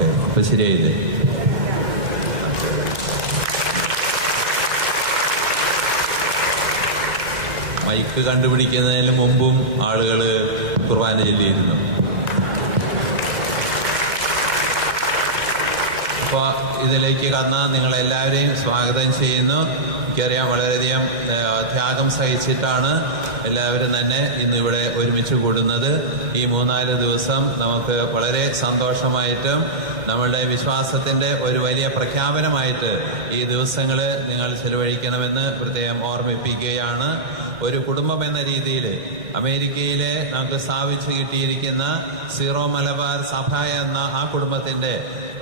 Okay, അപ്പോൾ ശരിയായില്ലേ? Mic കണ്ടുപിടിക്കുന്നതിന് മുമ്പും ആളുകൾ കുർബാന ചൊല്ലിയിരുന്നു. അപ്പോൾ ഇതിലേക്ക് കടന്ന് നിങ്ങളെല്ലാവരെയും സ്വാഗതം ചെയ്യുന്നു. എനിക്കറിയാം വളരെയധികം ത്യാഗം സഹിച്ചിട്ടാണ് എല്ലാവരും തന്നെ ഇന്നിവിടെ ഒരുമിച്ച് കൂടുന്നത്. ഈ 3-4 ദിവസം നമുക്ക് വളരെ സന്തോഷമായിട്ടും നമ്മളുടെ വിശ്വാസത്തിൻ്റെ ഒരു വലിയ പ്രഖ്യാപനമായിട്ട് ഈ ദിവസങ്ങൾ നിങ്ങൾ ചെലവഴിക്കണമെന്ന് പ്രത്യേകം ഓർമ്മിപ്പിക്കുകയാണ്. ഒരു കുടുംബം എന്ന രീതിയിൽ അമേരിക്കയിലെ നമുക്ക് സ്ഥാപിച്ചു കിട്ടിയിരിക്കുന്ന സീറോ മലബാർ സഭ എന്ന ആ കുടുംബത്തിൻ്റെ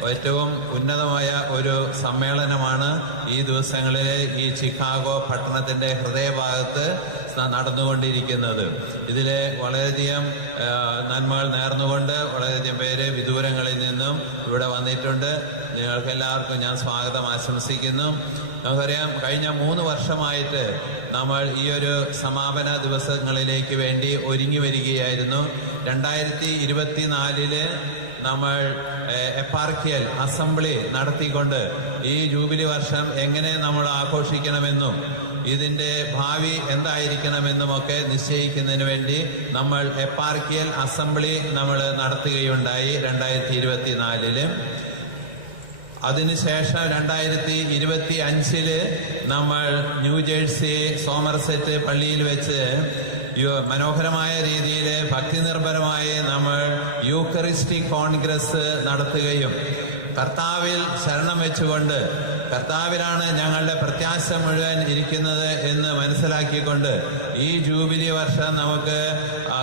ഏറ്റവും ഉന്നതമായ ഒരു സമ്മേളനമാണ് ഈ ദിവസങ്ങളിൽ ഈ ചിക്കാഗോ പട്ടണത്തിൻ്റെ ഹൃദയഭാഗത്ത് നടന്നുകൊണ്ടിരിക്കുന്നത്. ഇതിൽ വളരെയധികം നന്മകൾ നേർന്നുകൊണ്ട് വളരെയധികം പേര് വിദൂരങ്ങളിൽ നിന്നും ഇവിടെ വന്നിട്ടുണ്ട്. നിങ്ങൾക്ക് എല്ലാവർക്കും ഞാൻ സ്വാഗതം ആശംസിക്കുന്നു. നമുക്കറിയാം കഴിഞ്ഞ 3 വർഷമായിട്ട് നമ്മൾ ഈ ഒരു സമാപന ദിവസങ്ങളിലേക്ക് വേണ്ടി ഒരുങ്ങി വരികയായിരുന്നു. 2024 നമ്മൾ എപ്പാർക്കിയൽ അസംബ്ലി നടത്തിക്കൊണ്ട് ഈ ജൂബിലി വർഷം എങ്ങനെ നമ്മൾ ആഘോഷിക്കണമെന്നും ഇതിൻ്റെ ഭാവി എന്തായിരിക്കണമെന്നുമൊക്കെ നിശ്ചയിക്കുന്നതിന് വേണ്ടി നമ്മൾ എപ്പാർക്കിയൽ അസംബ്ലി നമ്മൾ നടത്തുകയുണ്ടായി 2024. അതിനുശേഷം 2025 നമ്മൾ ന്യൂജേഴ്സി സോമർസെറ്റ് പള്ളിയിൽ വെച്ച് മനോഹരമായ രീതിയിൽ ഭക്തി നിർഭരമായി നമ്മൾ യൂക്കറിസ്റ്റിക് കോൺഗ്രസ് നടത്തുകയും കർത്താവിൽ ശരണം വെച്ചുകൊണ്ട് കർത്താവിലാണ് ഞങ്ങളുടെ പ്രത്യാശ മുഴുവൻ ഇരിക്കുന്നത് എന്ന് മനസ്സിലാക്കിക്കൊണ്ട് ഈ ജൂബിലി വർഷം നമുക്ക്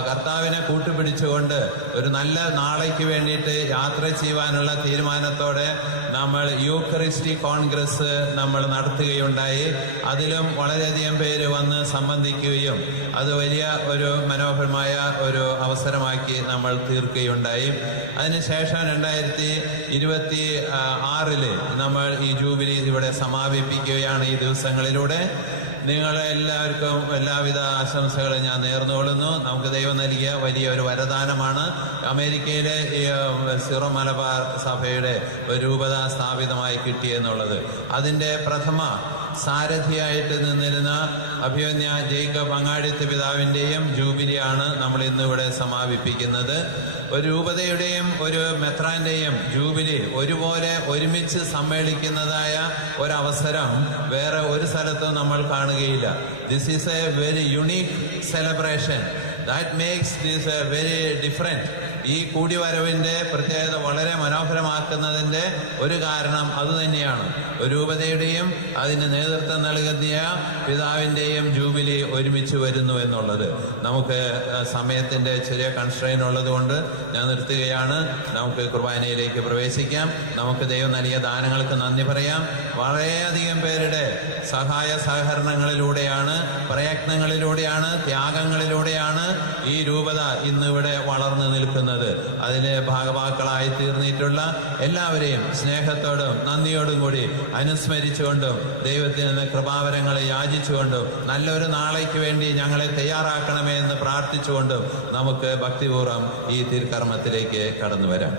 കർത്താവിനെ കൂട്ടുപിടിച്ചുകൊണ്ട് ഒരു നല്ല നാളേക്ക് വേണ്ടിയിട്ട് യാത്ര ചെയ്യുവാനുള്ള തീരുമാനത്തോടെ നമ്മൾ യൂക്കറിസ്റ്റിക് കോൺഗ്രസ് നമ്മൾ നടത്തുകയുണ്ടായി. അതിലും വളരെയധികം പേര് വന്ന് സംബന്ധിക്കുകയും അത് വലിയ ഒരു മനോഹരമായ ഒരു അവസരമാക്കി നമ്മൾ തീർക്കുകയുണ്ടായി. അതിനുശേഷം 2026 നമ്മൾ ഈ ജൂബിലി ഇവിടെ സമാപിപ്പിക്കുകയാണ്. ഈ ദിവസങ്ങളിലൂടെ നിങ്ങളെല്ലാവർക്കും എല്ലാവിധ ആശംസകളും ഞാൻ നേർന്നുകൊള്ളുന്നു. നമുക്ക് ദൈവം നൽകിയ വലിയ ഒരു വരദാനമാണ് അമേരിക്കയിലെ ഈ സീറോ മലബാർ സഭയുടെ ഒരു രൂപത സ്ഥാപിതമായി കിട്ടിയെന്നുള്ളത്. അതിൻ്റെ പ്രഥമ സാരഥിയായിട്ട് നിന്നിരുന്ന അഭിമന്യ ജേക്കബ് അങ്ങാടിത്ത് പിതാവിൻ്റെയും ജൂബിലിയാണ് നമ്മൾ ഇന്നിവിടെ സമാപിപ്പിക്കുന്നത്. ഒരു രൂപതയുടെയും ഒരു മെത്രാന്റെയും ജൂബിലി ഒരുപോലെ ഒരുമിച്ച് സമ്മേളിക്കുന്നതായ ഒരവസരം വേറെ ഒരു സ്ഥലത്തും നമ്മൾ കാണുകയില്ല. This is A very unique celebration that makes this A very different. ഈ കൂടിവരവിൻ്റെ പ്രത്യേകത വളരെ മനോഹരമാക്കുന്നതിൻ്റെ ഒരു കാരണം അതുതന്നെയാണ്. ഒരു രൂപതയുടെയും അതിന് നേതൃത്വം നൽകുന്ന പിതാവിൻ്റെയും ജൂബിലി ഒരുമിച്ച് വരുന്നു എന്നുള്ളത്. നമുക്ക് സമയത്തിൻ്റെ ചെറിയ കൺസ്ട്രെയിൻ ഉള്ളത് കൊണ്ട് ഞാൻ നിർത്തുകയാണ്. നമുക്ക് കുർബാനയിലേക്ക് പ്രവേശിക്കാം. നമുക്ക് ദൈവം നൽകിയ ദാനങ്ങൾക്ക് നന്ദി പറയാം. വളരെയധികം പേരുടെ സഹായ സഹകരണങ്ങളിലൂടെയാണ്, പ്രയത്നങ്ങളിലൂടെയാണ്, ത്യാഗങ്ങളിലൂടെയാണ് ഈ രൂപത ഇന്നിവിടെ വളർന്നു നിൽക്കുന്നത്. അതിന് ഭാഗവാക്കളായി തീർന്നിട്ടുള്ള എല്ലാവരെയും സ്നേഹത്തോടും നന്ദിയോടും കൂടി അനുസ്മരിച്ചുകൊണ്ടും ദൈവത്തിൽ നിന്ന് കൃപാവരങ്ങളെ യാചിച്ചുകൊണ്ടും നല്ലൊരു നാളേക്ക് വേണ്ടി ഞങ്ങളെ തയ്യാറാക്കണമേ എന്ന് പ്രാർത്ഥിച്ചുകൊണ്ടും നമുക്ക് ഭക്തിപൂർവ്വം ഈ തിരുക്കർമ്മത്തിലേക്ക് കടന്നു വരാം.